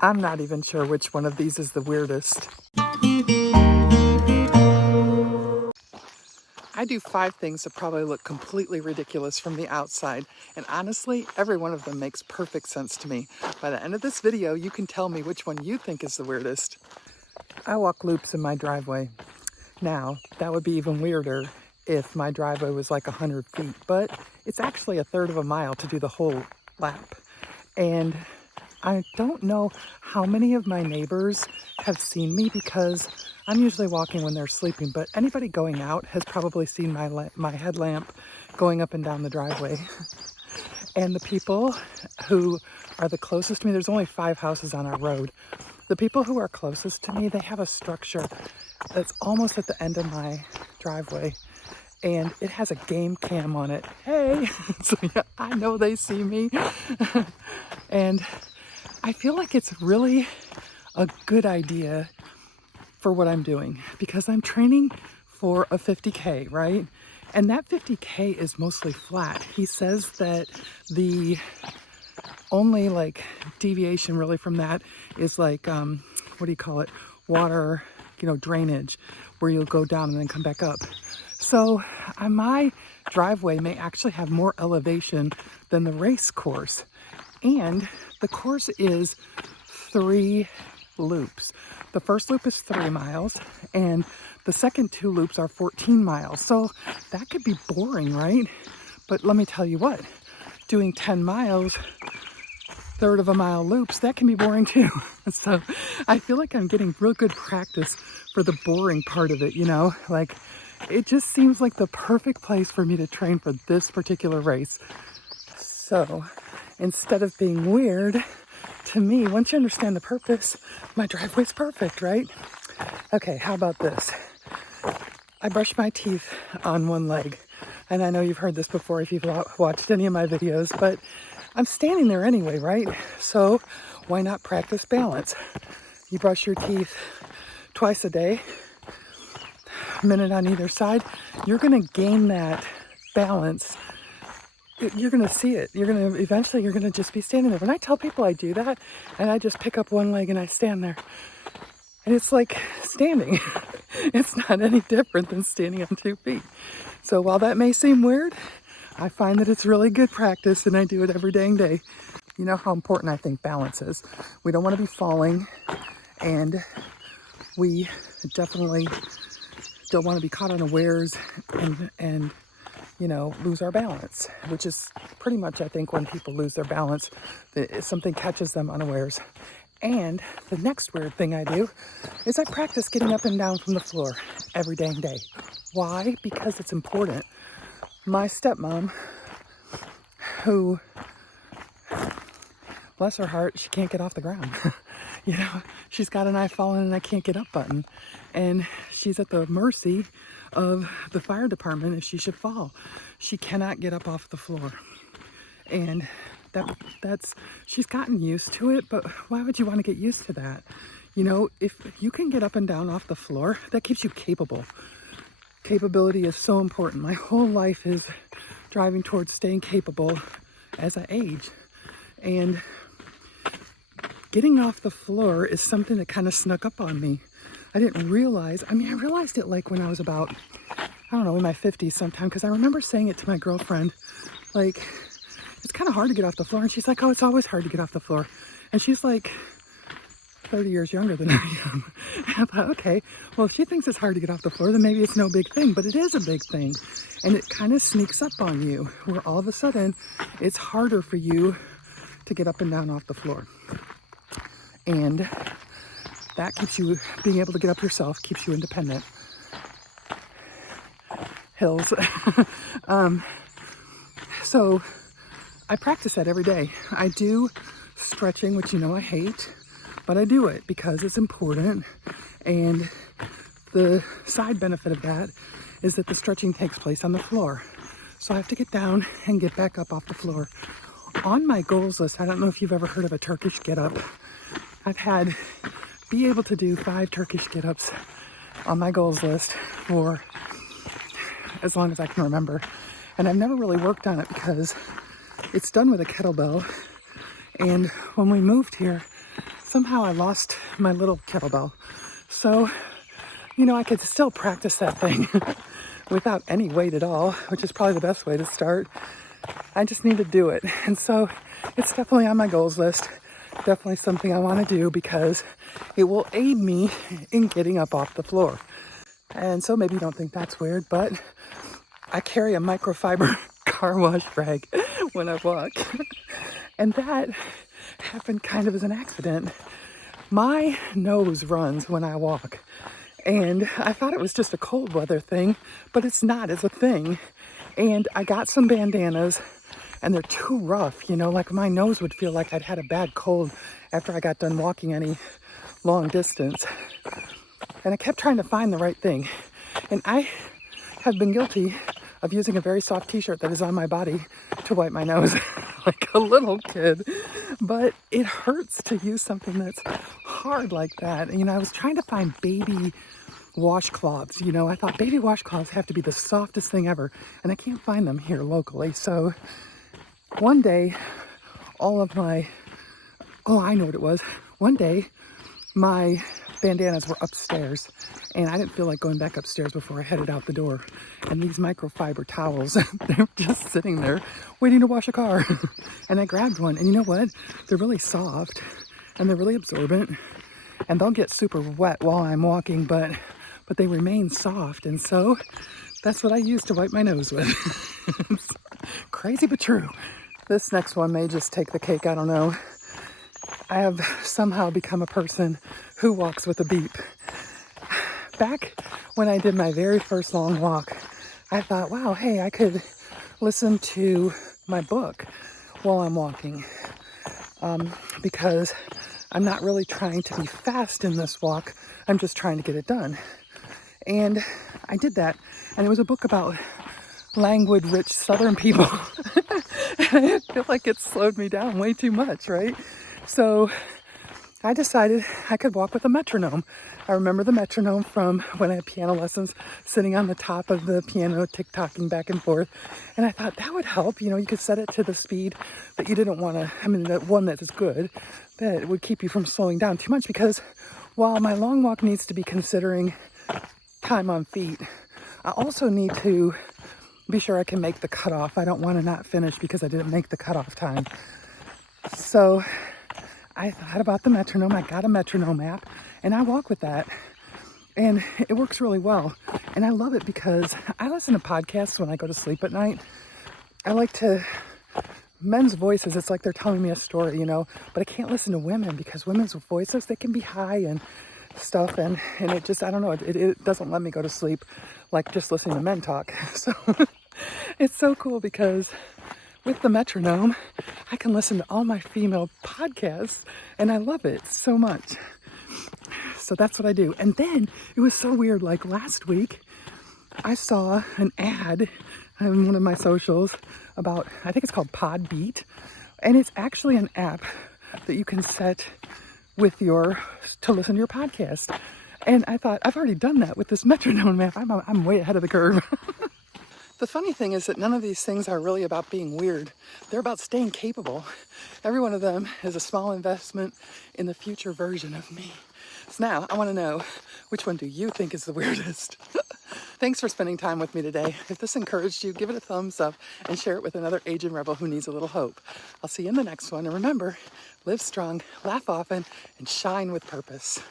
I'm not even sure which one of these is the weirdest. I do 5 things that probably look completely ridiculous from the outside, and honestly, every one of them makes perfect sense to me. By the end of this video, you can tell me which one you think is the weirdest. I walk loops in my driveway. Now, that would be even weirder if my driveway was like 100 feet, but it's actually 1/3 of a mile to do the whole lap. And I don't know how many of my neighbors have seen me because I'm usually walking when they're sleeping, but anybody going out has probably seen my headlamp going up and down the driveway. And the people who are the closest to me, there's only 5 houses on our road. The people who are closest to me, they have a structure that's almost at the end of my driveway, and it has a game cam on it. Hey, so yeah, I know they see me. And I feel like it's really a good idea for what I'm doing because I'm training for a 50K, right? And that 50K is mostly flat. He says that the only like deviation really from that is like, what do you call it? Water, drainage, where you'll go down and then come back up. So my driveway may actually have more elevation than the race course. And the course is 3 loops. The first loop is 3 miles, and the second 2 loops are 14 miles. So that could be boring, right? But let me tell you what, doing 10 miles, 1/3 of a mile loops, that can be boring too. So I feel like I'm getting real good practice for the boring part of it, Like, it just seems like the perfect place for me to train for this particular race. So instead of being weird, to me, once you understand the purpose, my driveway's perfect, right? Okay, how about this? I brush my teeth on one leg. And I know you've heard this before if you've watched any of my videos, but I'm standing there anyway, right? So why not practice balance? You brush your teeth twice a day, a minute on either side. You're going to gain that balance. You're going to see it. Eventually you're going to just be standing there. When I tell people I do that, and I just pick up one leg and I stand there, and it's like standing. It's not any different than standing on 2 feet. So while that may seem weird, I find that it's really good practice, and I do it every dang day. You know how important I think balance is. We don't want to be falling, and we definitely don't want to be caught unawares and lose our balance, which is pretty much, I think, when people lose their balance, something catches them unawares. And the next weird thing I do is I practice getting up and down from the floor every dang day. Why? Because it's important. My stepmom, who, bless her heart, she can't get off the ground. She's got an I fallen and I can't get up button. And she's at the mercy of the fire department if she should fall. She cannot get up off the floor. And she's gotten used to it, but why would you want to get used to that? If you can get up and down off the floor, that keeps you capable. Capability is so important. My whole life is driving towards staying capable as I age. And getting off the floor is something that kind of snuck up on me. I didn't realize, I realized it like when I was about, in my 50s sometime, because I remember saying it to my girlfriend, like, it's kind of hard to get off the floor. And she's like, oh, it's always hard to get off the floor. And she's like 30 years younger than I am. I thought, okay, well, if she thinks it's hard to get off the floor, then maybe it's no big thing, but it is a big thing. And it kind of sneaks up on you, where all of a sudden it's harder for you to get up and down off the floor. And that keeps you being able to get up yourself, keeps you independent. Hills. So I practice that every day. I do stretching, which I hate, but I do it because it's important. And the side benefit of that is that the stretching takes place on the floor. So I have to get down and get back up off the floor. On my goals list, I don't know if you've ever heard of a Turkish get-up. I've be able to do 5 Turkish get-ups on my goals list for as long as I can remember. And I've never really worked on it because it's done with a kettlebell. And when we moved here, somehow I lost my little kettlebell. So, I could still practice that thing without any weight at all, which is probably the best way to start. I just need to do it. And so it's definitely on my goals list. Definitely something I want to do because it will aid me in getting up off the floor. And so maybe you don't think that's weird, but I carry a microfiber car wash rag when I walk. And that happened kind of as an accident. My nose runs when I walk. And I thought it was just a cold weather thing, but it's not. It's a thing. And I got some bandanas, and they're too rough. Like my nose would feel like I'd had a bad cold after I got done walking any long distance. And I kept trying to find the right thing. And I have been guilty of using a very soft t-shirt that is on my body to wipe my nose like a little kid. But it hurts to use something that's hard like that. I was trying to find baby washcloths. I thought baby washcloths have to be the softest thing ever, and I can't find them here locally. So one day, I know what it was. One day, my bandanas were upstairs, and I didn't feel like going back upstairs before I headed out the door. And these microfiber towels, they're just sitting there waiting to wash a car. And I grabbed one, and you know what? They're really soft, and they're really absorbent, and they'll get super wet while I'm walking, but they remain soft, and so that's what I use to wipe my nose with. It's crazy but true. This next one may just take the cake, I don't know. I have somehow become a person who walks with a beep. Back when I did my very first long walk, I thought, wow, hey, I could listen to my book while I'm walking, because I'm not really trying to be fast in this walk. I'm just trying to get it done. And I did that, and it was a book about languid, rich Southern people. I feel like it slowed me down way too much, right? So I decided I could walk with a metronome. I remember the metronome from when I had piano lessons, sitting on the top of the piano, tick-tocking back and forth. And I thought that would help. You could set it to the speed that you didn't want to, the one that is good, that would keep you from slowing down too much. Because while my long walk needs to be considering time on feet, I also need to be sure I can make the cutoff. I don't want to not finish because I didn't make the cutoff time. So I thought about the metronome. I got a metronome app, and I walk with that. And it works really well. And I love it because I listen to podcasts when I go to sleep at night. I like to, men's voices, it's like they're telling me a story, but I can't listen to women because women's voices, they can be high and stuff, and it just, I don't know, it doesn't let me go to sleep like just listening to men talk. So it's so cool because with the metronome, I can listen to all my female podcasts, and I love it so much. So that's what I do. And then it was so weird, like last week, I saw an ad on one of my socials about, I think it's called Podbeat, and it's actually an app that you can set to listen to your podcast. And I thought, I've already done that with this metronome app. I'm way ahead of the curve. The funny thing is that none of these things are really about being weird. They're about staying capable. Every one of them is a small investment in the future version of me. So now I want to know, which one do you think is the weirdest? Thanks for spending time with me today. If this encouraged you, give it a thumbs up and share it with another aging rebel who needs a little hope. I'll see you in the next one. And remember, live strong, laugh often, and shine with purpose.